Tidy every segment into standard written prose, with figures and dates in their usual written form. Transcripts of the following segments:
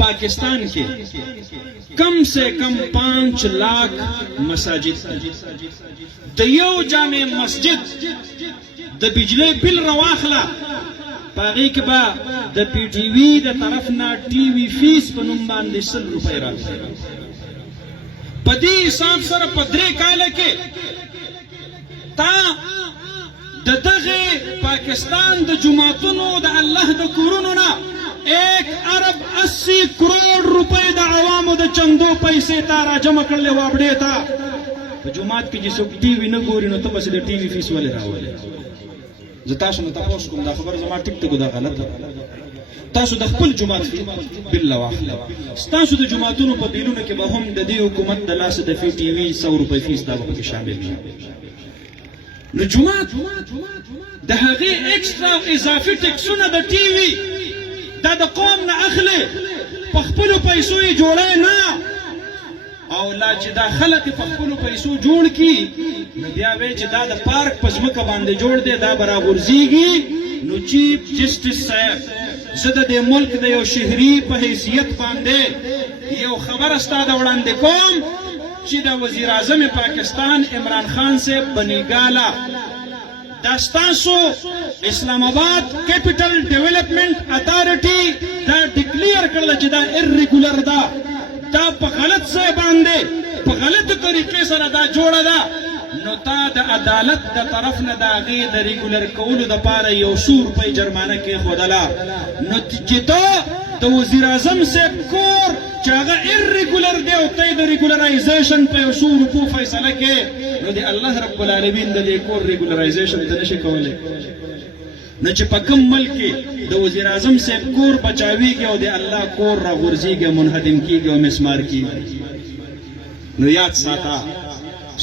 पाकिस्तान के कम से कम 5 लाख मसाजिद दियो जामे मस्जिद द बिजली बिल रवाखला पागी के बा द पीटीवी द तरफ ना टीवी फीस पनुम्बान दे 100 रुपए रा पदी हिसाब सर पदरे काले के ता ददगे पाकिस्तान द जुमातुनो द अल्लाह द कुरुनो ना 1 अरब 80 करोड़ रुपए द आवामो द चंदो पैसे तारा जमा कर ले वाबड़े था जुमात की जिसो टीवी न गोरी न तो बस द टीवी फीस वाले रावले जतासु न तपोस कुम दा खबर जमा टिक टिक दा गलत تاسو د خپل جماعت بالله واخله تاسو د جماعتونو په بیلونو کې به هم د دې حکومت د لاس د فی ټي وی 100 روپۍ فیس دا به شامل وي نو جماعت د هغه ایکسترا اضافي ټیکسونه د ټي وی دا د قوم نه اخلي په خپل پیسو یې جوړه نه او لا چې دا خلک په خپل پیسو جوړ کی نو بیا وی چې دا د پارک په ځمکه باندې جوړ دی دا برابر ورزيږي نو چیف جسټس صاحب زده د ملک د یو شهري په حیثیت باندې یو خبر استاد وړاندې کوم چې د وزیر اعظم پاکستان عمران خان سے بنیګالا داستانسو اسلام آباد کیپټل ډیولپمنٹ اتھارټي دا ډیکلیئر کړل چې دا ایرریګولر دا په غلط ځای باندې په غلط طریقې سره دا جوړه ده نو تا د عدالت د طرف نه دا غي د ریګولر کولو د پاره یو 100 روپۍ جرمانه کې خودلا نو چې ته د وزیر اعظم صاحب کور چې هغه ایرریګولر دی او ته د ریګولرایزیشن په 100 روپو فیصله کې نو دی الله رب العالمین د دې کور ریګولرایزیشن ته نشي کولای نو چې په کوم ملک کې د وزیر اعظم صاحب کور بچاويږي او د الله کور را غورځيږي منهدم کیږي او مسمار کیږي نو یاد ساته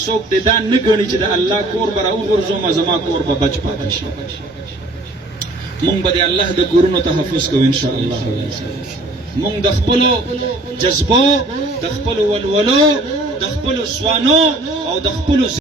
څوک دې دا نه ګڼي چې د الله کور به راوغورځوم زما کور به بچ پاتې شي مونږ به د الله د کورونو تحفظ کوو انشاءالله مونږ د خپلو جذبو د خپلو ولولو د خپلو ځوانو او د خپلو